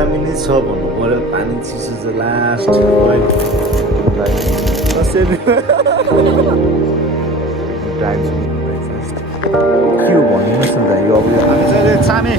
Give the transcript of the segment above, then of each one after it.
दामी नै छ भन्नु पर्यो पानी चिसो चाहिँ लास्ट के हो भनिदिनुहोस् न त यो अब हामी चाहिँ चामे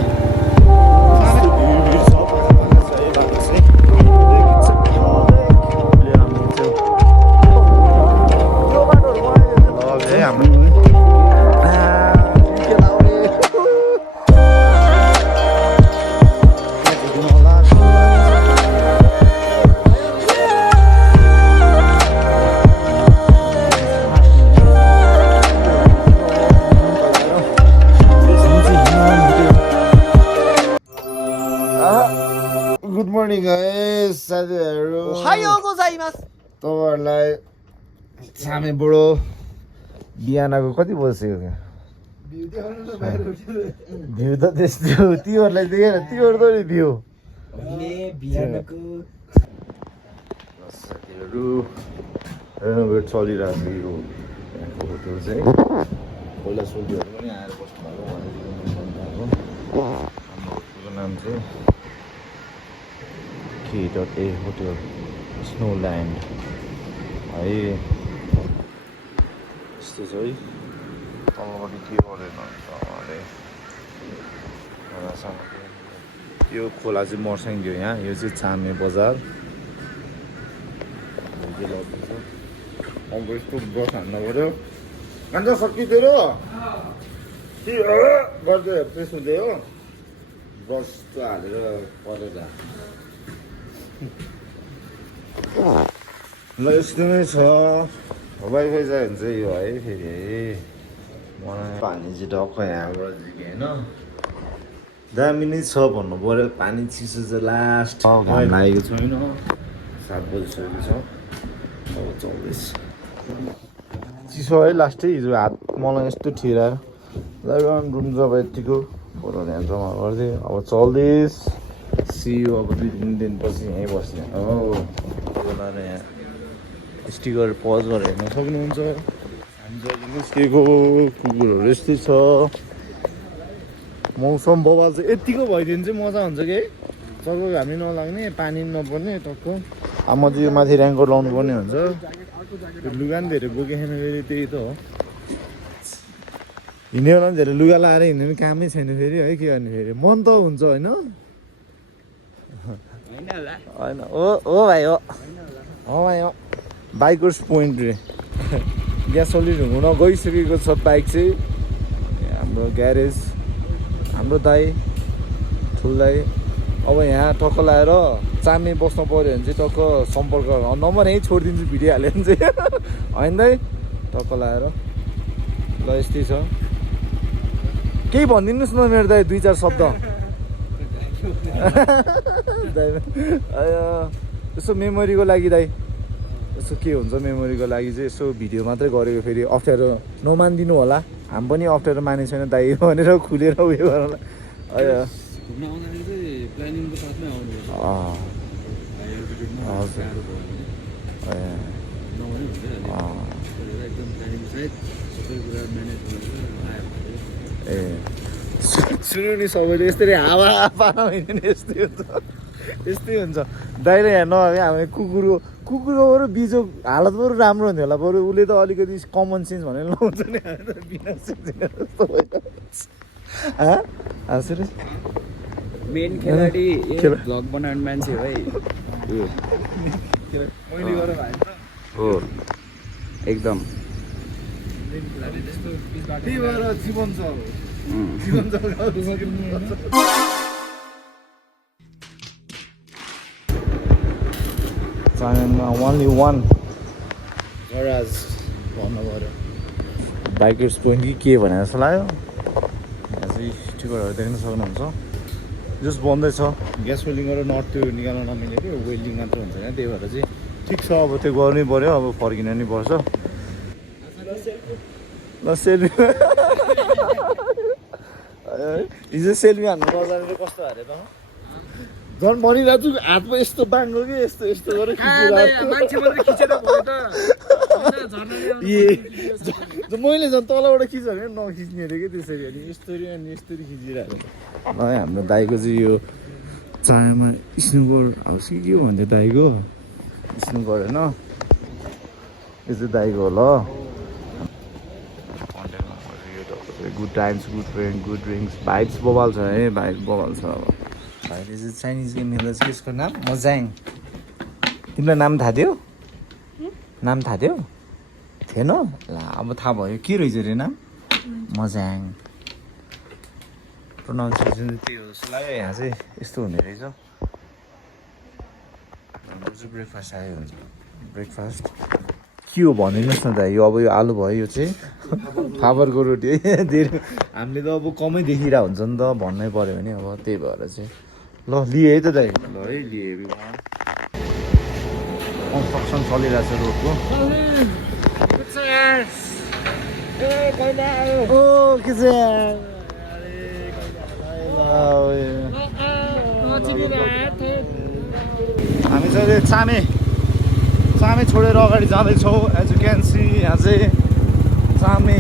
गुड मर्निङ गाइस साथीहरु ओहायो गोजाइमास तपाईहरुलाई सामे बुढो बिहानको कति बजेको क्या भ्यू त त्यस्तो तिमीहरुलाई देखेन तिमीहरु त नि भ्यू बिहानको साथीहरु रेनोभेट चलिरहेको यो यहाँको होटल चाहिँ पहिला सोल्टीहरु पनि आएर बस्नु भएको होटलको नाम चाहिँ K.A होटल स्नोल्यान्ड है यस्तो छ है तलपट्टि के गरेन अरे यो खोला चाहिँ मर्स्याङ थियो यहाँ यो चाहिँ चामे बजार अब यस्तो बस हान्न पऱ्यो अन्त सकिँदैन के गर्दै प्रेस हुँदै हो ब्रस त हालेर परेर ल यस्तो नै छ वाइफाई चाहियो भने चाहिँ यो है फेरि मलाई पानी चाहिँ ढक्क यहाँबाट झिक्यो होइन दामी नै छ भन्नु पऱ्यो पानी चिसो चाहिँ लास्ट लागेको छैन 7 बजिसकेको छ अब चल्दैछ चिसो है लास्टै हिजो हात मलाई यस्तो ठिरायो रुम जब यतिको फोटो ध्यान जम्मा गरिदिएँ अब चल्दैछ सियो अब 2-3 दिनपछि यहीँ बस्ने हो बोलाएर यहाँ स्टिकर पज गरेर हेर्न सक्नुहुन्छ हामी जहिले निस्केको कुकुरहरू यस्तै छ मौसम बवाल चाहिँ यतिको भइदियो चाहिँ मजा हुन्छ कि जब हामी नलाग्ने पानी नपर्ने टक्क अब म चाहिँ यो माथि ऱ्याङ्कोट लाउनु पर्ने हुन्छ लुगा पनि धेरै बोकेन फेरि त्यही त हो हिँड्ने बेला पनि धेरै लुगा लाएर हिँड्ने पनि कामै छैन फेरि है के गर्ने फेरि मन त हुन्छ होइन होइन हो भाइ हो भाइ हो बाइकर्स पोइन्ट रे ग्यासोलिन हुन गइसकेको छ बाइक चाहिँ हाम्रो ग्यारेज हाम्रो दाइ ठुल दाइ अब यहाँ टक्क लाएर चामे बस्नु पऱ्यो भने चाहिँ टक्क सम्पर्क नम्बर यहीँ छोडिदिन्छु भिडियो हाल्यो भने चाहिँ होइन दाइ टक्क लाएर ल यस्तै छ केही भनिदिनुहोस् न मेरो दाइ 2-4 शब्द यसो मेमोरीको लागि दाइ यसो के हुन्छ मेमोरीको लागि चाहिँ यसो भिडियो मात्रै गरेको फेरि अप्ठ्यारो नमानिदिनु होला हामी पनि अप्ठ्यारो माने छैन दाइ भनेर खुलेर उयो गरौँला ए सुन्नु नि सबैले यसरी हावा पारा होइन नि यस्तै हुन्छ दाइले यहाँ नभए हामी कुकुरको बरु बिजो हालत बरु राम्रो हुन्थ्यो होला बरु उसले त अलिकति कमन सेन्स भनेर लाउँछ नि बिना सेन्स मेन खेलाडी भ्लग बनाउने मान्छे भाइ हो एकदम जीवन छ only one garage भन्नु पर्यो बाइकर्स पोइन्ट कि के भनेर जस्तो लाग्यो यहाँ चाहिँ टिकटहरू देख्न सक्नुहुन्छ जस बन्दैछ ग्यास वेल्डिङ गरेर नट त्यो निकाल्न नमिल्ने थियो वेल्डिङ मात्र हुन्छ होइन त्यही भएर चाहिँ ठिक छ अब त्यो गर्नै पर्यो अब फर्किन नि पर्छ ल सेल्फी हिजो सेल्फी हान्नु नजानेर कस्तो हारे त झन् भनिरहेको छु हातमा यस्तो बाङ्गो कि यस्तो यस्तो गरेर मैले झन् तलबाट खिचेँ भने नखिच्ने अरे कि त्यसरी अनि यस्तरी खिचिरहेको ल हाम्रो दाइको चाहिँ यो चायामा स्नुकर हाउस के भन्थ्यो दाइको स्नुकर होइन यो चाहिँ दाइको होला good times good friend good drinks vibes बबाल छ है भाइब बबाल छ अब भाइले चाहिँ चाइनिज गेम खेल्दा चाहिँ यसको नाम मजाङ तिमीलाई नाम थाहा थियो नाम थाहा थियो थिएन ल अब थाहा भयो के रहेछ अरे नाम मजाङ प्रोनाउन्सिएसन चाहिँ त्यही हो जस्तो लाग्यो यहाँ चाहिँ यस्तो हुने रहेछ हाम्रो चाहिँ ब्रेकफास्ट आयो हुन्छ ब्रेकफास्ट के हो भनिदिनुहोस् न त यो अब यो आलु भयो यो चाहिँ फापरको रोटी है धेरै हामीले त अब कमै देखिरहेको हुन्छ नि त भन्नै पऱ्यो भने अब त्यही भएर चाहिँ ल लिएँ है त दाइ ल है लिएँ कन्स्ट्रक्सन चलिरहेको छ रोडको ओ के छ हामी चाहिँ चामे छोडेर अगाडि जाँदैछौँ एज यु क्यान सी यहाँ चाहिँ चामे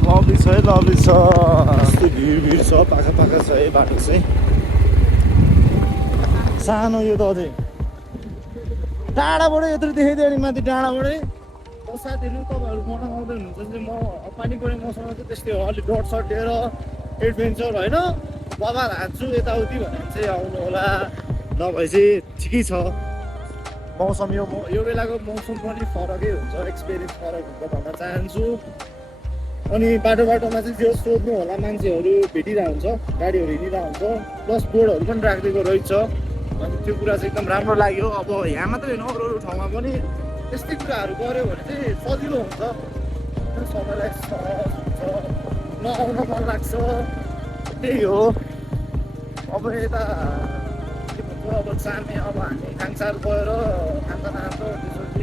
लभली छ है लभली छ यस्तो भिड छ पाखा पाखा छ है बाटो चाहिँ सानो यो त अझै टाढाबाटै यत्रो देखाइदियो अनि माथि टाढाबाटै साथीहरू तपाईँहरू मनाउँ आउँदै हुनुहुन्छ चाहिँ म पानी परे मसँग चाहिँ त्यस्तै हो अलिक डट सट लिएर एडभेन्चर होइन बबाल हान्छु यताउति भनेर चाहिँ आउनु होला नभए चाहिँ ठिकै छ मौसम यो बेलाको मौसम पनि फरकै हुन्छ एक्सपिरियन्स फरक हुन्छ भन्न चाहन्छु अनि बाटोमा चाहिँ जो सोध्नु होला मान्छेहरू भेटिरहेको हुन्छ गाडीहरू हिँडिरहेको हुन्छ प्लस बोर्डहरू पनि राखिदिएको रहेछ अनि त्यो कुरा चाहिँ एकदम राम्रो लाग्यो अब यहाँ मात्रै होइन अरू अरू ठाउँमा पनि त्यस्तै कुराहरू गऱ्यो भने चाहिँ सजिलो हुन्छ सबैलाई सहज हुन्छ नआउन मन लाग्छ त्यही हो अब यता के भन्छ अब चामे अब हामी खाङसार गएर खान्छ त्यसपछि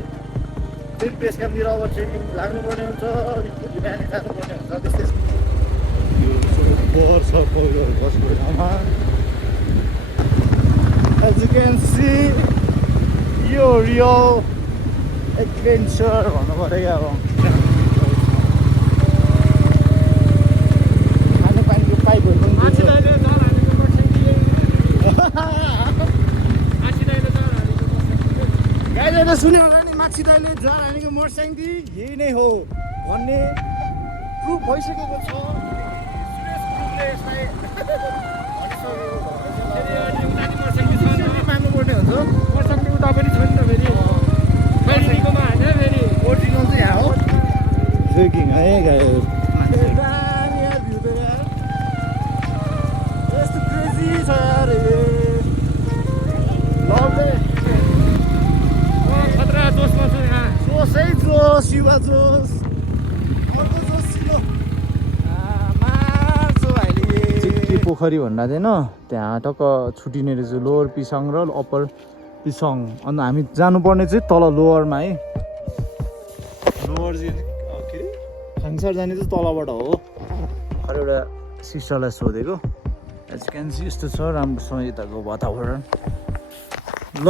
फेरि बेस क्याम्पतिर अब ट्रेनिङ लाग्नुपर्ने हुन्छ बिहानै जानुपर्ने हुन्छ त्यस्तै फोहोर छ बसको ठाउँमा As you can see, यो रियल एडभेन्चर भन्नु पऱ्यो अब खानेपानीको पाइपहरू पनि गाईले सुन्यो होला नि माछी दाइले ज्वार हानेको मोटरसाइकल यही नै हो भन्ने प्रुफ भइसकेको छ मान्नुपर्ने हुन्छ मोटरसाइकल उता पनि छ नि त फेरि ओरिजिनलमा होइन फेरि ओरिजिनल चाहिँ यहाँ हो जोकिङ है गाईहरू यस्तो क्रेजी छ यार लभले खतरा जोसमा छु यहाँ जोसै जोस युवा जोस अर्को जोस छिलो मार्छु भाइले चिप्टी पोखरी भन्दा थिएन त्यहाँ टक्क छुटिने रहेछ लोवर पिसाङ र अप्पर पिसाङ अन्त हामी जानुपर्ने चाहिँ तल लोवरमा है लोवर चाहिँ के अरे खाङसार जाने चाहिँ तलबाट हो अरू एउटा सिस्टरलाई सोधेको एज क्यान सी यस्तो छ राम्रोसँग यताको वातावरण ल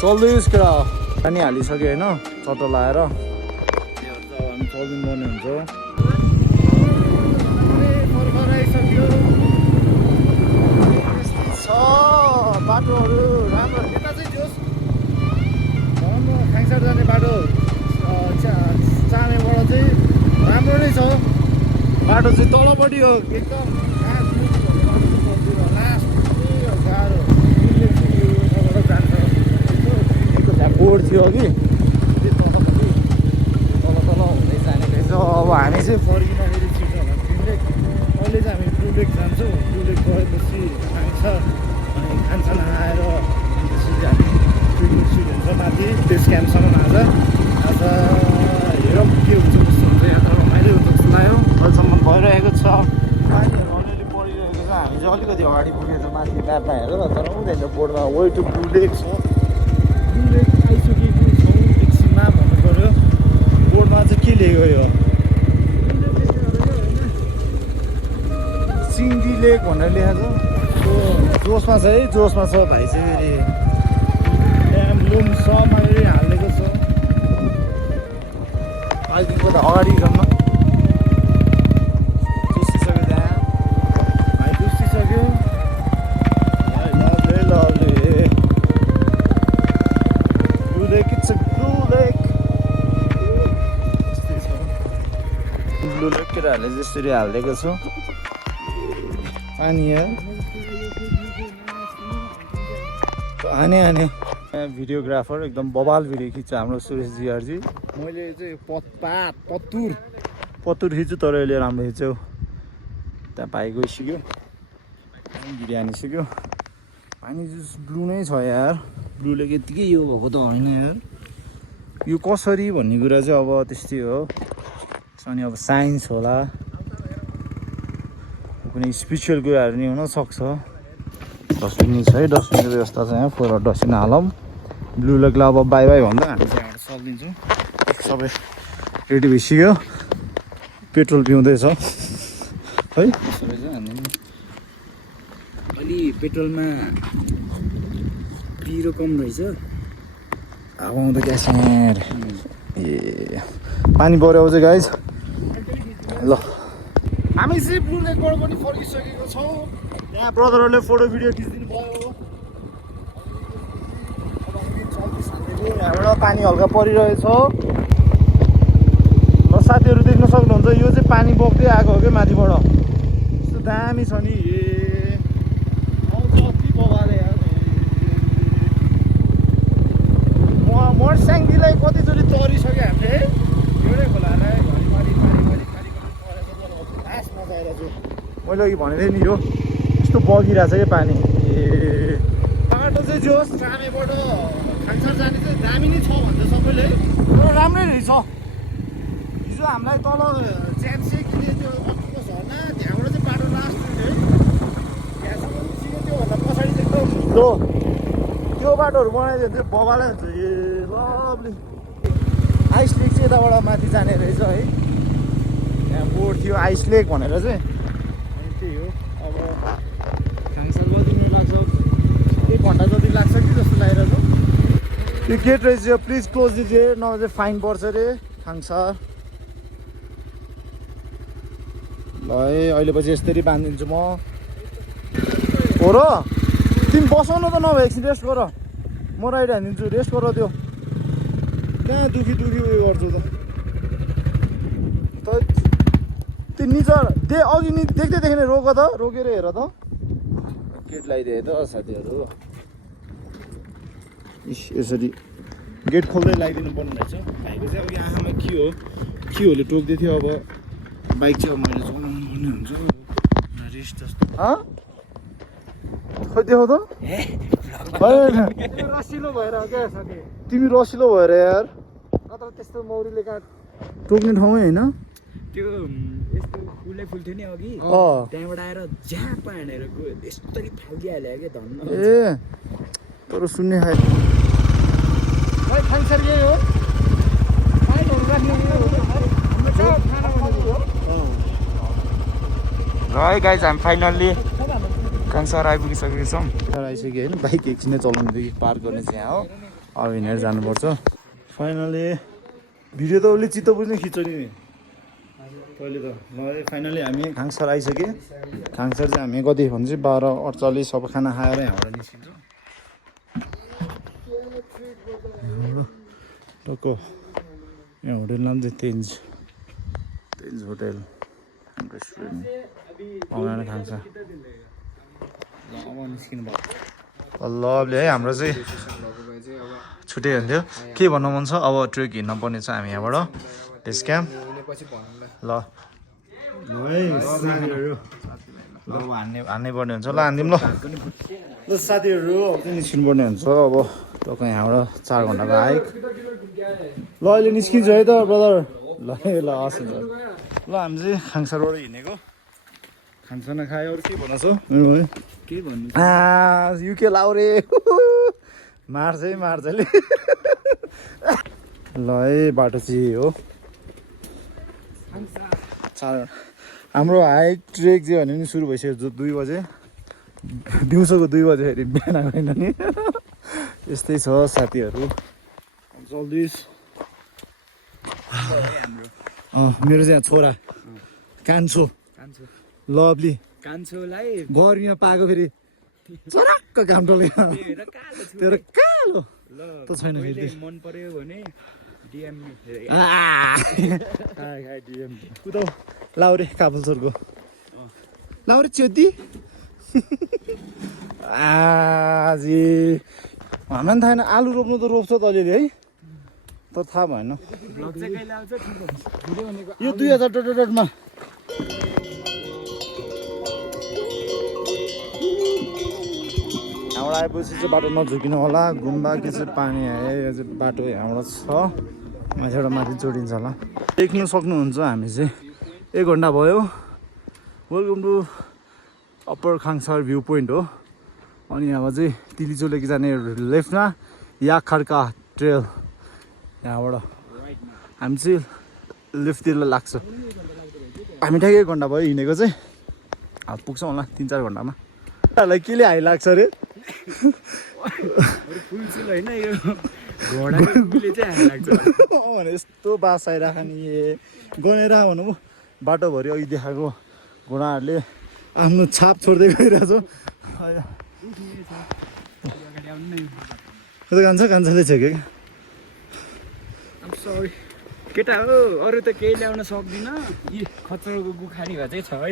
चल्दैछ केटा पानी हालिसक्यो होइन चट्टो लाएर त्योहरू त अब हामी चल्दिनु पर्ने हुन्छ छ बाटोहरू राम्रो यता चाहिँ जोस् खाङसार जाने बाटो चामेबाट चाहिँ राम्रो नै छ बाटो चाहिँ तलपट्टि हो एकदम लास्ट गाह्रो जान्छ त्यहाँ बोर्ड थियो कि तलपट्टि तल हुँदै जाने रहेछ अब हामी चाहिँ फर्किँदाखेरि छिटो होला ब्रुलेक अहिले चाहिँ हामी ब्रुलेक जान्छौँ ब्रुलेक गएपछि खाङसार अनि खानसाना आएर त्यसपछि हामी पिकनिक सुट हुन्छ माथि बेस क्याम्पसम्म आज हेरौँ के हुन्छ कस्तो हुन्छ यात्रा रमाइलो हुन्छ जस्तो लाग्यो अहिलेसम्म भइरहेको छ पानीहरू अलिअलि परिरहेको छ हामी चाहिँ अलिकति अगाडि पुगेको छ माथि म्यापमा हेरेर तर हुँदैन बोर्डमा वे टु ब्रुलेक छ ब्रुलेक आइसकेको छौँ एकछिनमा भन्नु पऱ्यो बोर्डमा चाहिँ के लेख्यो यो सिङ्गी लेक भनेर लेखेको छ जोसमा छ है जोसमा छ भाइ चाहिँ फेरि लुम समा हालिदिएको छ अहिलेदेखिको त अगाडिसम्म जोसिसक्यो त्यहाँ भाइ जोसिसक्यो केटाहरूले जसरी हालिदिएको छु पानी यार हाने भिडियोग्राफर एकदम बवाल भिडियो खिच्छ हाम्रो सुरेश जिआरजी मैले चाहिँ पत्तुर खिच्छु तर यसले राम्रो खिच्यो त्यहाँ भाइ गइसक्यो भिडियो हानिसक्यो पानी जुस ब्लू नै छ यार ब्लूले यतिकै यो भएको त होइन यार यो कसरी भन्ने कुरा चाहिँ अब त्यस्तै हो अनि अब साइन्स होला कुनै स्पिरिचुअल कुराहरू नि हुनसक्छ डस्टबिन छ है डस्टबिनको व्यवस्था छ यहाँ फोहोर डस्टबिन हालौँ ब्लू लेगलाई अब बाई बाई भन्दा हामी चाहिँ यहाँबाट सकिदिन्छौँ सबै रेडी भइसक्यो पेट्रोल पिउँदैछ है सबै चाहिँ हामी अलि पेट्रोलमा पिरो कम रहेछ हावा आउँदा क्यासेर ए पानी पऱ्यो आउँछ गाइज ल हामी चाहिँ ब्लू लेकबाट पनि फर्किसकेको छौँ यहाँ ब्रदरहरूले फोटो भिडियो खिचिदिनु भयो यहाँबाट पानी हल्का परिरहेछ ल साथीहरू देख्न सक्नुहुन्छ यो चाहिँ पानी बग्दै आएको हो कि माथिबाट यस्तो दामी छ नि ए आउँछ अति बगाले यार मर्स्याङदीलाई कतिचोटि तरिसक्यो हामीले एउटै खोलालाई मैले अघि भनेको थिएँ नि यो यस्तो बगिरहेछ क्या पानी ए बाटो चाहिँ जोस् कामेबाट खाङसार जाने चाहिँ दामी नै छ भन्छ सबैले तर राम्रै रहेछ हिजो हामीलाई तल च्याम्सेकले त्यो अटोको झर्ना त्यहाँबाट चाहिँ बाटो लास्ट है त्यहाँसम्म पुगेको त्योभन्दा पछाडि चाहिँ एकदम हिलो त्यो बाटोहरू बनाइदियो त्यो बगालै हुन्छ ए लभली आइस लेक चाहिँ यताबाट माथि जाने रहेछ है त्यहाँ बोर्ड थियो आइस लेक भनेर चाहिँ त्यही हो अब खाङसार कति मिनट लाग्छ 1 घन्टा जति लाग्छ कि जस्तो लागिरहेछ यो गेट रहेछ यो प्लिज क्लोज दिजिए नभए चाहिँ फाइन पर्छ अरे खाङसार ल है अहिले पछि यसरी बाँधिदिन्छु म हो र तिमी बसाउनु त नभए एकछिन रेस्ट गर म राइड हानिदिन्छु रेस्ट गर त्यो कहाँ दुखी उयो गर्छु त त्यो निचर अघि नि देख्दै देखेन रोक त रोकेर हेर त गेट लगाइदिए त साथीहरू यसरी गेट खोल्दै लगाइदिनु पर्ने रहेछ भाइको चाहिँ अघि आँखामा के होले टोक्दै थियो अब बाइक चाहिँ अब मैले चलाउनु पर्ने हुन्छ रेस्ट जस्तो खोइ देखो त रसिलो भएर क्या साथी तिमी रसिलो भएर यार नत्र त्यस्तो मौरीले टोक्ने ठाउँै होइन त्यो यस्तो फुलै फुल्थ्यो नि अघि त्यहाँबाट आएर झ्याप हानेर गयो यस्तरी फालिहाल्यो क्या धन्न ए तर सुन्ने खायो खाङसार यही हो र है गाइज हामी फाइनल्ली खाङसार आइपुगिसकेको छौँ आइसक्यो होइन बाइक एकछिनै चलाउनुदेखि पार्क गर्ने चाहिँ यहाँ हो अब हिँडेर जानुपर्छ फाइनली भिडियो त उसले चित्त बुझ्ने खिच्यो नि पहिले त ल फाइनली हामी खाङसार आइसक्यो खाङसार चाहिँ हामी कति भने चाहिँ 12:48 अब खाना खाएर यहाँबाट निस्किन्छौँ टक्क यहाँ होटेल नाम चाहिँ तेन्ज होटेल रेस्टुरेन्ट अगाडि खान्छ अब निस्किनु भयो लभली है हाम्रो चाहिँ छुट्टै हुन्थ्यो के भन्नु मन छ अब ट्रेक हिँड्न पर्ने छ हामी यहाँबाट टेस्ट क्याम्प ल है साथीहरू हान्नै पर्ने हुन्छ ल हानिदिउँ ल साथीहरू अब चाहिँ निस्किनु पर्ने हुन्छ अब तपाईँ यहाँबाट 4 घन्टाको हाइक ल अहिले निस्किन्छु है त ब्रदर ल ल हस् हुन्छ ल हामी चाहिँ खाङसारबाट हिँडेको खानसाना खायो अरू के भन्नु छ मेरो है के भन्नु युके लाउरे मार्छ है मार्छले ल है बाटो चाहिँ हो हाम्रो हाइक ट्रेक चाहिँ भने नि सुरु भइसक्यो 2 बजे दिउँसोको 2 बजे फेरि बिहान होइन नि यस्तै छ साथीहरू जल्दिस मेरो चाहिँ छोरा कान्छो लभली कान्छोलाई गर्मीमा पाएको फेरि चराक्क घाम टोलेको तेरो कालो त छैन फेरि मन पर्यो भने डिएम डिएम कुदाउ लाउरे काफलसरको लाउरे च्योती आजी हामीलाई थाहा छैन आलु रोप्नु त रोप्छ त अलिअलि है तर थाहा भएन यो 2000 टोटोटोटमा यहाँबाट आएपछि चाहिँ बाटो नझुकिनु होला गुम्बा कि चाहिँ पानी आयो यो चाहिँ बाटो यहाँबाट छ माथिबाट माथि जोडिन्छ होला देख्नु सक्नुहुन्छ हामी चाहिँ 1 घन्टा भयो welcome to upper Khangsar view point हो अनि यहाँ चाहिँ तिलिचोलेकी जाने लेफ्टमा याखर्का ट्रेल यहाँबाट हामी चाहिँ लेफ्टतिर लाग्छ हामी ठ्याक्कै 1 घन्टा भयो हिँडेको चाहिँ अब पुग्छौँ होला 3-4 घन्टामा तपाईँहरूलाई केले हाई लाग्छ अरे यस्तो बास आइरहेको नि गनेर भनौँ बाटोभरि अघि देखाएको घोडाहरूले आफ्नो छाप छोड्दै गइरहेछ कान्छाले छ कि सरी केटा हो अरू त केही ल्याउन सक्दिनँ यी खच्चडको गुखारी भए चाहिँ छ है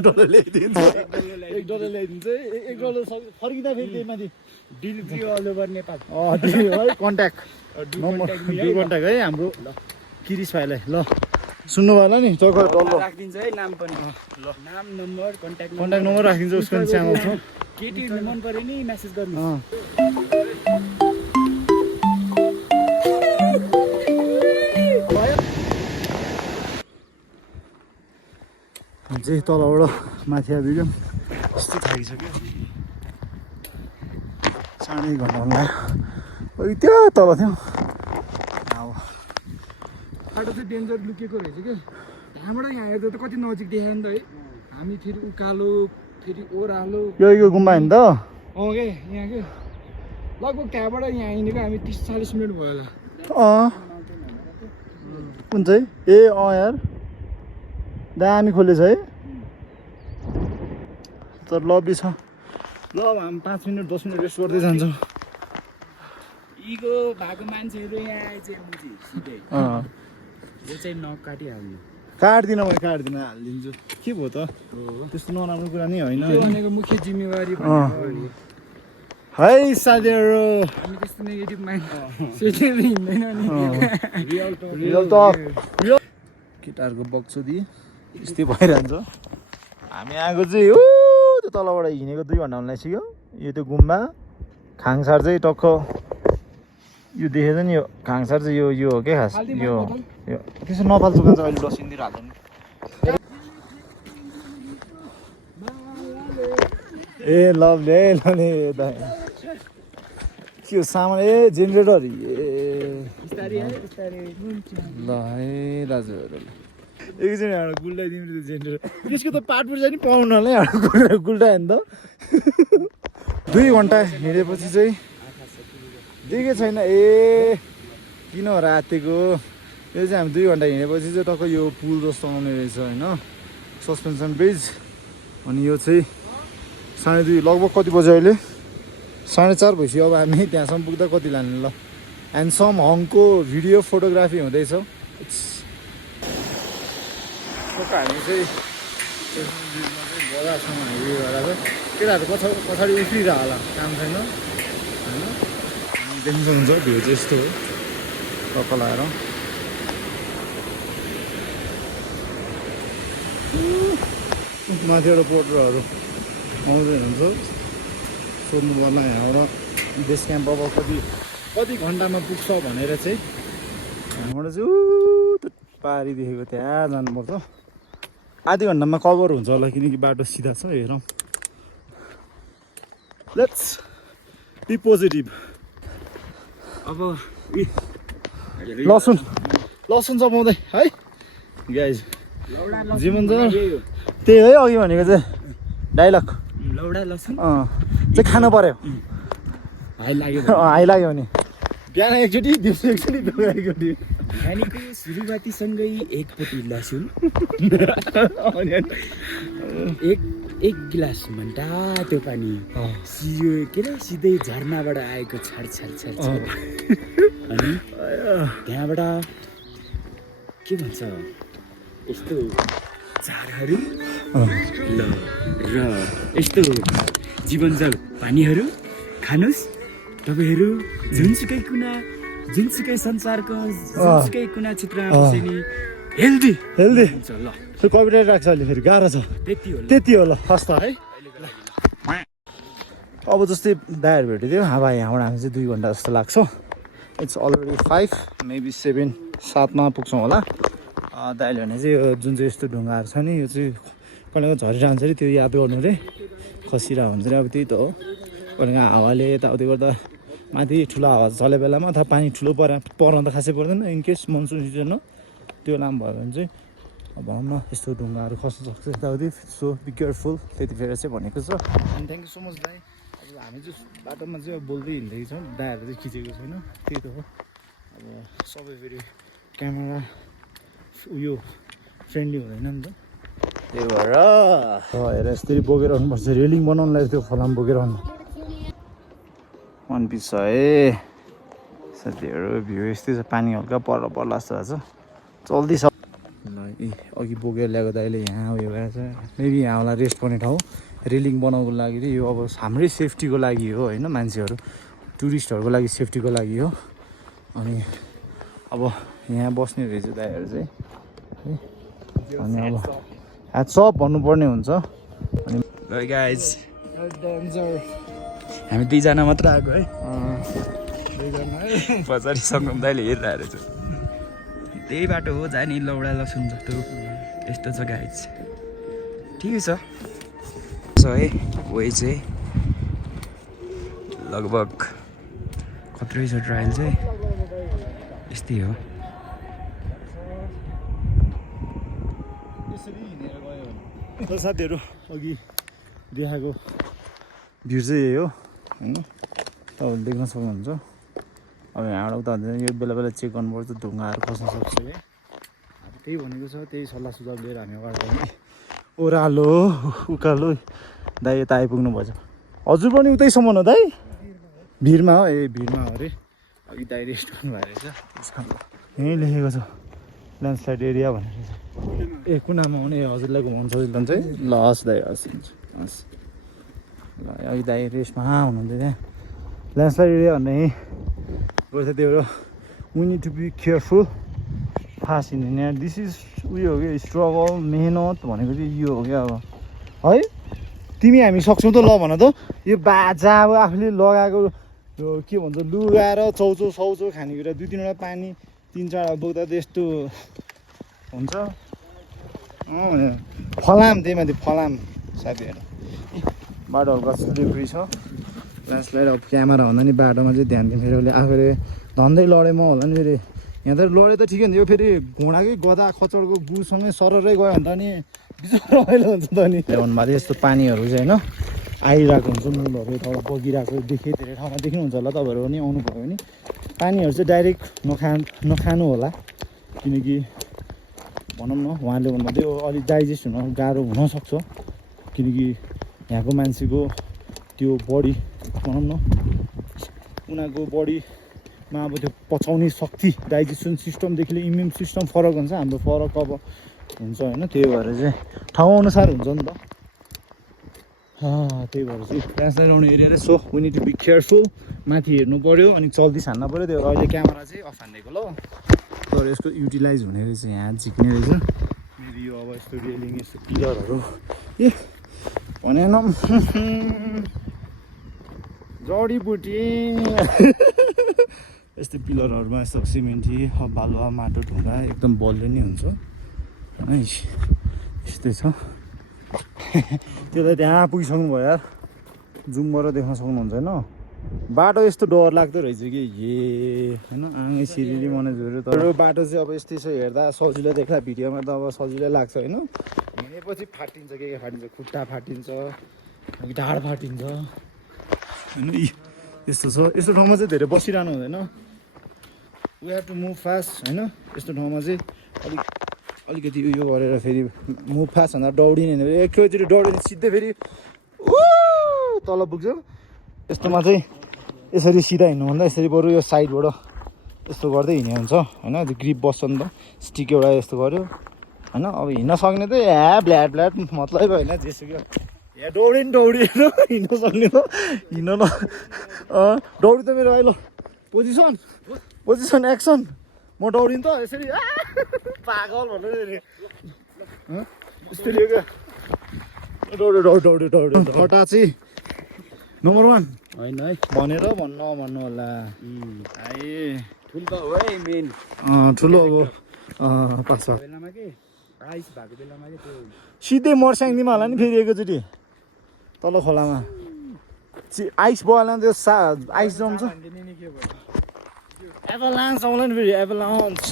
$1 ल्याइदिन्छ $1 फर्किँदा फेरि त्यही माथि डिलिभरी अल ओभर नेपाल है कन्ट्याक्ट है हाम्रो किरिस भाइलाई ल सुन्नु भयो नि चौखर डल्लो राखिदिन्छ है नाम पनि ल नाम नम्बर कन्ट्याक्ट नम्बर राखिदिन्छ उसको पनि च्यानल छ केटी मन पर्यो नि मेसेज गर्नु चाहिँ तलबाट माथि आइपुग्यो यस्तो थाकिसक्यो 1.5 घन्टा लाग्यो त्यो तल थियो बाटो चाहिँ डेन्जर लुकेको रहेछ कि यहाँबाट यहाँ हेर्दा त कति नजिक देखायो नि त है हामी फेरि उकालो फेरि ओह्रालो यो गुम्बा होइन त के यहाँ के लगभग त्यहाँबाट यहाँ हिँडेको हामी 30-40 मिनट भयो होला कुन चाहिँ यार दामी खोलेछ है तर लबी छ ल हामी 5 मिनट 10 मिनट रेस्ट गर्दै जान्छौँ यीको भएको मान्छेहरू यहाँ आएछ मुजी सिधै यो चाहिँ नकाटिहाल्नु काट्दिनँ मैले हालिदिन्छु के भयो त त्यस्तो नराम्रो कुरा नै होइन भनेको मुख्य जिम्मेवारी है साथीहरू हामी त्यस्तो नेगेटिभ माइन्ड सोचेर हिँड्दैन नि रियल त केटाहरूको बक्सो दिए यस्तै भइरहन्छ हामी आएको चाहिँ हो त्यो तलबाट हिँडेको 2 घन्टा हुन लागिसक्यो यो त्यो गुम्बा खाङसार चाहिँ टक्क यो देखेछ नि यो खाङसार चाहिँ यो हो क्या खास यो त्यसो नफाल्छु भन्छ अहिले डस्टबिनतिर हाल्छ नि ए लभले के हो सामान जेनेरेटर ल है दाजुहरू एकजना एउटा गुल्टाइदिनु त्यो जेनेरेटर त्यसको त पार्टपुर चाहिँ नि पाउनलाई एउटा गुल्टायो नि त 2 घन्टा हिँडेपछि चाहिँ देखेको छैन किन रातेको यो चाहिँ हामी 2 घन्टा हिँडेपछि चाहिँ टक्क यो पुल जस्तो आउने रहेछ होइन सस्पेन्सन ब्रिज अनि यो चाहिँ 2:30 लगभग कति बज्यो अहिले 4:30 भइसक्यो अब हामी त्यहाँसम्म पुग्दा कति लाने ल ह्यान्डसम हङको भिडियो फोटोग्राफी हुँदैछ हामी चाहिँ बजारसम्म हाइवे गरेर केटाहरू पछाडि उफ्रिरह होला काम छैन होइन देख्नु सक्नुहुन्छ भ्यू चाहिँ यस्तो हो टक्क लगाएर माथिबाट पोटरहरू आउँदै हुन्छ सोध्नु पर्ला यहाँबाट बेस क्याम्प अब कति घन्टामा पुग्छ भनेर चाहिँ यहाँबाट चाहिँ त्यो पारी देखेको त्यहाँ जानुपर्छ आधी घन्टामा कभर हुन्छ होला किनकि बाटो सिधा छ हेरौँ लेट्स बी पोजिटिभ अब लसुन चपाउँदै है गाइज जीवन छ त्यही है अघि भनेको चाहिँ डाइलग लौडा लसुन चाहिँ खानु पर्यो हाई लाग्यो भने बिहान एकचोटि दिउँसो एकचोटि बेलुका एकचोटि खानेको सुरुवातीसँगै एकपट्टि लसुन एक गिलास भन्टा त्यो पानी सियो के अरे सिधै झरनाबाट आएको छाड अनि त्यहाँबाट के भन्छ यस्तो झारहरू ल र यस्तो जीवनजल पानीहरू खानुहोस् तपाईँहरू जुनसुकै संसारको जुनसुकै कुना क्षेत्रमा बसे नि हेल्दी हुन्छ ल त्यो कपिराइट राख्छ अहिले फेरि गाह्रो छ त्यति हो ल हस् त है अब जस्तै दायाहरू भेटिदियो अब यहाँबाट हामी चाहिँ 2 घन्टा जस्तो लाग्छ इट्स अलरेडी 5 मेबी 7मा पुग्छौँ होला दाइले भने चाहिँ यो जुन चाहिँ यस्तो ढुङ्गाहरू छ नि यो चाहिँ कहिलेको झरिरहन्छ अरे त्यो याद गर्नु अरे खसिरहेको हुन्छ अरे अब त्यही त हो कहिलेको हावाले यताउति गर्दा माथि ठुलो हावा चले बेलामा अथवा पानी ठुलो पर्न त खासै पर्दैन इनकेस मनसुन सिजन हो त्यो बेलामा भयो भने चाहिँ अब भनौँ न यस्तो ढुङ्गाहरू खस्न सक्छ यताउति सो बी केयरफुल त्यतिखेर चाहिँ भनेको छ अनि थ्याङ्क यू सो मच दाइ अब हामी चाहिँ बाटोमा चाहिँ अब बोल्दै हिँड्दै छौँ दाइहरू चाहिँ खिचेको छैन त्यही त हो अब सबै फेरि क्यामेरा उयो फ्रेन्डली हुँदैन नि त त्यही भएर हेर यसरी बोकेर आउनुपर्छ रेलिङ बनाउनुलाई त्यो फलाम बोकेर आउनु वान पिस छ है साथीहरू भ्यू यस्तै छ पानी हल्का पर्ला जस्तो भएको छ चल्दै छ ल अघि बोकेर ल्याएको दाइले यहाँ उयो भएर छ मेबी यहाँ होला रेस्ट गर्ने ठाउँ रेलिङ बनाउनुको लागि यो अब हाम्रै सेफ्टीको लागि हो होइन मान्छेहरू टुरिस्टहरूको लागि सेफ्टीको लागि हो अनि अब यहाँ बस्ने रहेछ दाइहरू चाहिँ है अनि अब ह्याट्सअप भन्नुपर्ने हुन्छ अनि गाइज हामी 2 जना मात्र आएको है पछाडि सङ्गम दाइले हेरिरहेको रहेछ त्यही बाटो हो जाने लौडा लसुन जस्तो यस्तो छ गाइज ठिकै छ है वे चाहिँ लगभग खत्रै छ ट्रायल चाहिँ यस्तै हो साथीहरू अघि देखाएको भ्यू चाहिँ यही हो होइन तपाईँहरूले देख्न सक्नुहुन्छ अब यहाँबाट उता हुन्छ यो बेला बेला चेक गर्नुपर्छ ढुङ्गाहरू खस्न सक्छ है अब त्यही भनेको छ त्यही सल्लाह सुझाव लिएर हामी अगाडि बढ्ने ओह्रालो उकालो दाइ यता आइपुग्नु भएछ हजुर पनि उतैसम्म हो दाइ भिरमा हो भिरमा हो अरे अघि दाइ रेस्ट गर्नु भएको रहेछ यहीँ लेखेको छ ल्यान्डस्लाइड एरिया भनेर चाहिँ कुनामा हुने हजुरलाई घुमाउनु सजिलो हुन्छ है ल हस् दाइ हस् हस् ल अघि दाइ रेस्टमा हुनुहुन्थ्यो त्यहाँ ल्यान्डस्लाइड एरिया भन्ने गएछ त्यो we need to be careful fast हिँड्ने यहाँ दिस इज उयो हो कि स्ट्रगल मेहनत भनेको चाहिँ यो हो क्या अब है तिमी हामी सक्छौँ त ल भन त यो बाजा अब आफूले लगाएको यो के भन्छ लुगा र चौचो सौचो खानेकुरा 2-3वटा पानी 3-4 बोक्दा त यस्तो हुन्छ फलाम त्यही माथि फलाम साथीहरू बाटो हल्का स्लिपरी छ ल्यान्डस्लाइड अब क्यामेरा हुँदा नि बाटोमा चाहिँ ध्यान दिनु फेरि उसले आफूले धन्दै लडेमा होला नि फेरि यहाँ त लडे त ठिकै हुन्छ यो फेरि घोडाकै गदा खचडको गुसँगै सररै गयो भने त नि बिचरा रमाइलो हुन्छ त नि ल्याउनुमा चाहिँ यस्तो पानीहरू चाहिँ होइन आइरहेको हुन्छ मुलहरू यताबाट बगिरहेको देखेँ धेरै ठाउँमा देख्नुहुन्छ होला तपाईँहरू पनि आउनु भयो भने पानीहरू चाहिँ डाइरेक्ट नखानु होला किनकि भनौँ न उहाँले भन्दा त्यो अलिक डाइजेस्ट हुन गाह्रो हुनसक्छ किनकि यहाँको मान्छेको त्यो बडी भनौँ न उनीहरूको बडीमा अब त्यो पचाउने शक्ति डाइजेसन सिस्टमदेखि लिएर इम्युन सिस्टम फरक हुन्छ हाम्रो फरक अब हुन्छ होइन त्यही भएर चाहिँ ठाउँ अनुसार हुन्छ नि त त्यही भएर चाहिँ ल्यान्डस्लाइड आउने area so we need to be careful माथि हेर्नु पऱ्यो अनि चल्दी हान्न पऱ्यो त्यो अहिले क्यामेरा चाहिँ अफ हानिदिएको ल तर यसको युटिलाइज हुने रहेछ यहाँ झिक्ने रहेछ फेरि यो अब यस्तो रेलिङ यस्तो पिलरहरू ए भनेन जडीबुटी यस्तो पिलरहरूमा यस्तो सिमेन्टी बालुवा माटो ढुङ्गा एकदम बलियो नै हुन्छ है यस्तै छ त्यो त त्यहाँ पुगिसक्नु भयो यार जुमबाट देख्न सक्नुहुन्छ होइन बाटो यस्तो डर लाग्दो रहेछ कि होइन आँगै सिरिली मनाइहरू तर बाटो चाहिँ अब यस्तै छ हेर्दा सजिलो देख्ला भिडियोमा त अब सजिलै लाग्छ होइन हिँडेपछि फाटिन्छ के फाटिन्छ खुट्टा फाटिन्छ ढाड फाटिन्छ होइन यस्तो छ यस्तो ठाउँमा चाहिँ धेरै बसिरहनु हुँदैन we have to move fast होइन यस्तो ठाउँमा चाहिँ अलिकति उयो गरेर फेरि मुभ फास्ट भन्दा दौडिने एकैचोटि दौड्यो भने सिधै फेरि तल पुग्छ यस्तोमा चाहिँ यसरी सिधा हिँड्नुभन्दा यसरी बरु यो साइडबाट यस्तो गर्दै हिँड्ने हुन्छ होइन त्यो ग्रिप बस्छ नि त स्टिक एउटा यस्तो गऱ्यो होइन अब हिँड्न सक्ने त ब्ल्याड ब्ल्याड मतलब होइन जेसुकै यहाँ दौडिनु हिँड्न सक्ने त हिँड्न न दौडी त मेरो अहिले पोजिसन एक्सन म दौडिनु त यसरी पागल भनेर यस्तरी दौड्यो खटा चाहिँ नम्बर 1 होइन है भनेर भन्नु होला ठुलो त हो है मेन ठुलो अब पास बेलामा के आइस भएको बेलामा के त्यो सिधै मर्स्याङदिमा होला नि फेरि एकैचोटि तल खोलामा आइस भयो होला त्यो आइस जम्छ एभलान्स आउला नि फेरि एभलान्स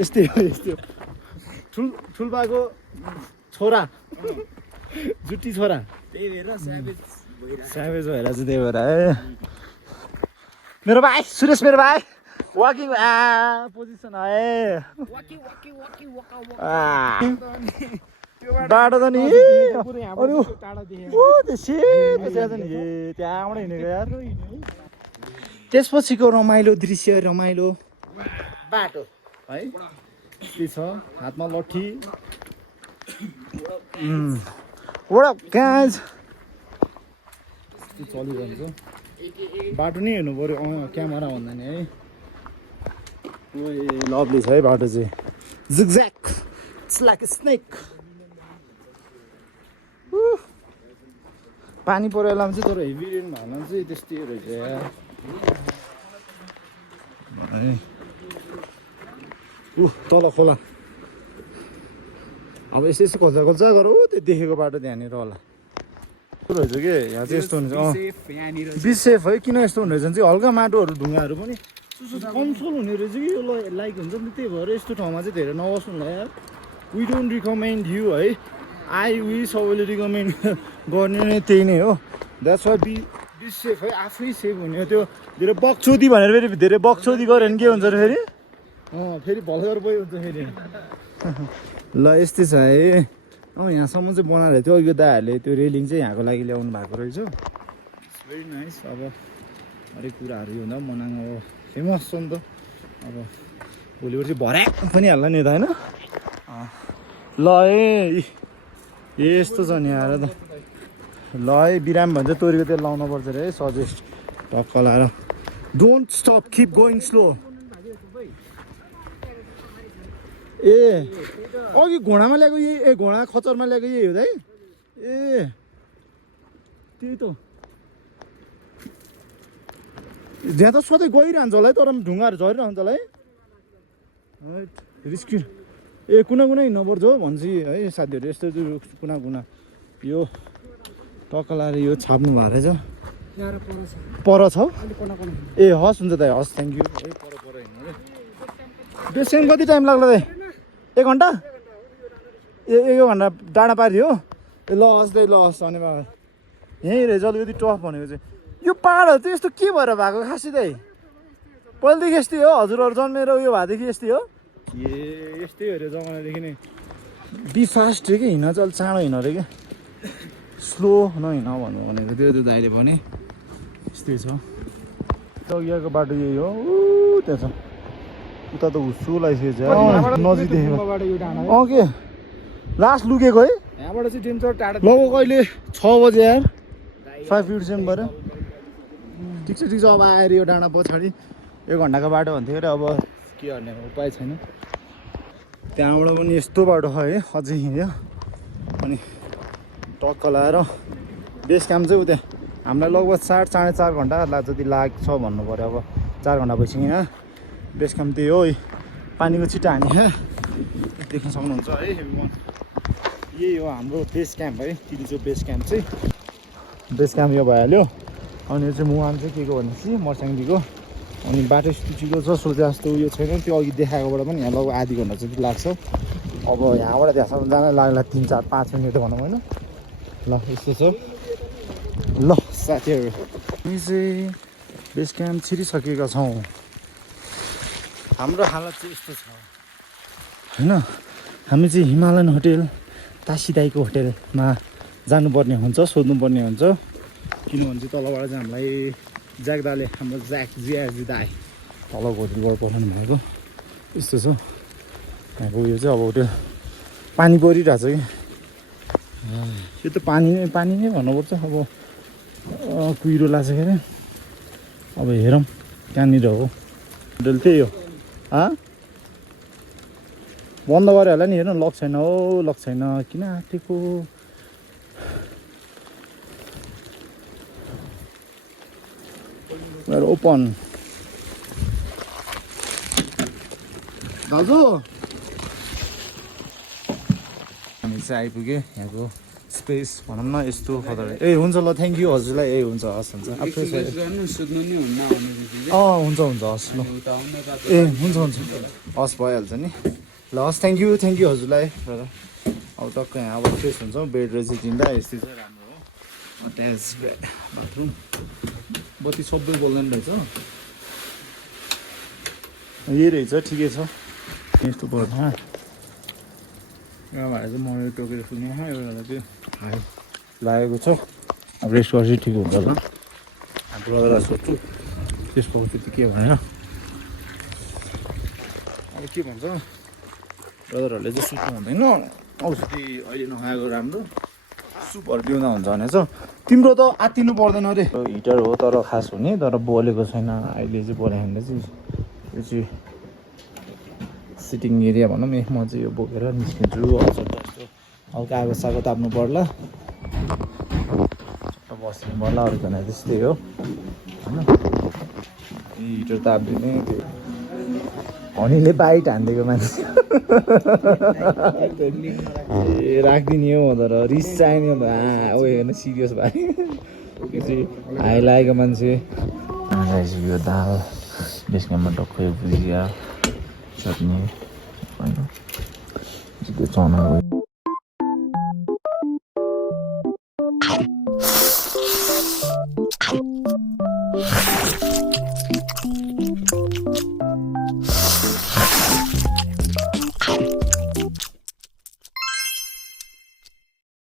यस्तै ठुल्पाको छोरा जुटी छोरा त्यही भएर स्याभेज भएर चाहिँ त्यही भएर मेरो भाइ सुरेश मेरो भाइ वाकिङ पोजिसन बाटो त नि त्यहाँबाट हिँडेको यार त्यसपछिको रमाइलो दृश्य रमाइलो बाटो है के छ हातमा लट्ठी वडा कहाँ चलिरहन्छ बाटो नै हेर्नु पऱ्यो क्यामेरा भन्दा नि है लभली छ है बाटो चाहिँ जिगज्याक इट्स लाइक ए स्नेक पानी परेर बेलामा चाहिँ तर हेभी रेन भएन चाहिँ त्यस्तै रहेछ यार तल खोला अब यस्तो खोल्चा गर त्यो देखेको बाटो त्यहाँनिर होला रहेछ कि यहाँ चाहिँ यस्तो हुन्छ बिसेफ है किन यस्तो हुने रहेछ भने चाहिँ हल्का माटोहरू ढुङ्गाहरू पनि कन्सोल हुने रहेछ कि यो लाइक हुन्छ नि त्यही भएर यस्तो ठाउँमा चाहिँ धेरै नबस्नु होला यार वी डोन्ट रिकमेन्ड यु है सबैले रिकमेन्ड गर्ने नै त्यही नै हो द्याट्स वाइ बी सेफ है आफै सेफ हुने हो त्यो धेरै बक्चौती भनेर फेरि धेरै बक्चौती गऱ्यो भने के हुन्छ र फेरि फेरि भलगर पो हुन्छ फेरि ल यस्तै छ है यहाँसम्म चाहिँ बनाएर थियो यो दाहरूले त्यो रेलिङ चाहिँ यहाँको लागि ल्याउनु भएको रहेछ इट्स भेरी नाइस अब हरेक कुराहरू यो भन्दा मनाङ अब फेमस छ नि त अब भोलिबाट चाहिँ भर्याक पनि हाल्ला नि त होइन ल है यस्तो छ नि आएर त ल है बिराम भन्छ तोरीको तेल लाउनु पर्छ अरे है सजेस्ट टक्क लाएर don't stop keep going slow ए अघि घोडामा ल्याएको यही घोडा खचरमा ल्याएको यही हो है ए त्यही त त्यहाँ त सधैँ गइरहन्छ होला है तर ढुङ्गाहरू झरिरहन्छ होला है रिस्की ए कुना हिँड्नुपर्छ हो भन्छ है साथीहरू यस्तो कुना यो टक्क लाएर यो छाप्नु भएको रहेछ पर छ ए हस् हुन्छ दाइ हस् थ्याङ्क यू है पर हिँड्नु बेसी कति टाइम लाग्ला दाइ 1 घन्टा ए 1 घन्टा डाँडा पारियो ए ल हस् दाइ ल हस् धन्यवाद यहीँ रहेछ अलिकति टफ भनेको चाहिँ यो पाहाडहरू चाहिँ यस्तो के भएर भएको खासै दाइ पहिलेदेखि यस्तै हो हजुरहरू जन्मेर उयो भएदेखि यस्तै हो ए यस्तै हो अरे जमानादेखि नै बी फास्ट रे कि हिँड्न चाहिँ अलिक चाँडो हिँड्नु अरे क्या स्लो नहिँड भन्नु भनेको त्यो दाइले भने यस्तै छ यहाँको बाटो यही हो त्यहाँ छ उता त हुस्सु लागिसकेको छ नजिक देखेको के लास्ट लुकेको है यहाँबाट चाहिँ डेन्जर टाढा लगभग अहिले 6 बजे यार 5 मिनटसम्म भयो ठिक छ अब आएर यो डाँडा पछाडि 1 घन्टाको बाटो भन्थ्यो अरे अब के गर्ने उपाय छैन त्यहाँबाट पनि यस्तो बाटो छ है अझै हिँड्यो अनि टक्क लाएर बेस क्याम्प चाहिँ उता हामीलाई लगभग 4.5 घन्टा जति लाग्छ भन्नु पऱ्यो अब 4 घन्टा भइसक्यो यहाँ बेस क्याम्प त्यही हो पानीको छिटो हानी देख्न सक्नुहुन्छ है यही हो हाम्रो बेस क्याम्प है तिनीको बेस क्याम्प चाहिँ बेस क्याम्प यो भइहाल्यो अनि यो चाहिँ मुहान चाहिँ के को भनेपछि मर्स्याङदीको अनि बाटो स्टिचीको छ सोचे जस्तो उयो छैन त्यो अघि देखाएकोबाट पनि यहाँ लगभग आधी घन्टा जति लाग्छ अब यहाँबाट त्यहाँसम्म जान लाग्ला 3, 4, 5 मिनट भनौँ होइन ल यस्तो छ ल साथीहरू हामी चाहिँ बेस क्याम्प छिरिसकेका छौँ हाम्रो हालत चाहिँ यस्तो छ होइन हामी चाहिँ हिमालयन होटेल तासिदाईको होटेलमा जानुपर्ने हुन्छ सोध्नुपर्ने हुन्छ किनभने चाहिँ तलबाट चाहिँ हामीलाई ज्याक दाले हाम्रो जिआरजी दाई तल होटलबाट पठाउनु भएको यस्तो छ यहाँको उयो चाहिँ अब होटल पानी परिरहेको छ कि यो त पानी नै भन्नुपर्छ अब कुहिरो लाग्छ के अरे अब हेरौँ कहाँनिर हो होटल त्यही हो बन्द गऱ्यो होला नि हेर्नु लक छैन हो लक छैन किन आँटेको ओपन दाजु हामी चाहिँ आइपुग्यो यहाँको स्पेस भनौँ न यस्तो फदर ए हुन्छ ल थ्याङ्क यू हजुरलाई ए हुन्छ हस् हुन्छ हुन्छ हस् ल ए हुन्छ हस् भइहाल्छ नि ल हस् थ्याङ्क यू हजुरलाई ब्रदर अब टक्क यहाँ अब फ्रेस हुन्छ बेड रहेछ तिनवटा यस्तै चाहिँ राम्रो हो अट्याच बाथरुम बत्ती सबै बोल्दैन रहेछ यही रहेछ ठिकै छ यस्तो पर्दा भाइ चाहिँ म टोकेर सुन्नु एउटा त्यो लागेको छ अब रेस्ट गर्छु ठिक हुन्छ होला ब्रदरलाई सोध्छु त्यसको त्यति के भयो अब के भन्छ ब्रदरहरूले चाहिँ सुत्नु हुँदैन औषधि अहिले नखाएको राम्रो सुपहरू पिउँदा हुन्छ भनेछ तिम्रो त आत्तिनु पर्दैन अरे हिटर हो तर खास हुने तर बोलेको छैन अहिले चाहिँ बोलाइहाल्दा चाहिँ यो चाहिँ सिटिङ एरिया भनौँ न म चाहिँ यो बोकेर निस्किन्छु हजुर जस्तो हल्का आगो सागो ताप्नु पर्ला बस्नु पर्ला अरू जना त्यस्तै हो होइन हिटर ताप्दिने त्यो हनीले बाइट हानिदिएको मान्छे ए राखिदिने हो तर रिस चाहिने हो ओ हेर्न सिरियस भाइ हाई लागेको मान्छे यो दाल बेसकाममा टक्कै भुजिया चटनी होइन त्यो चना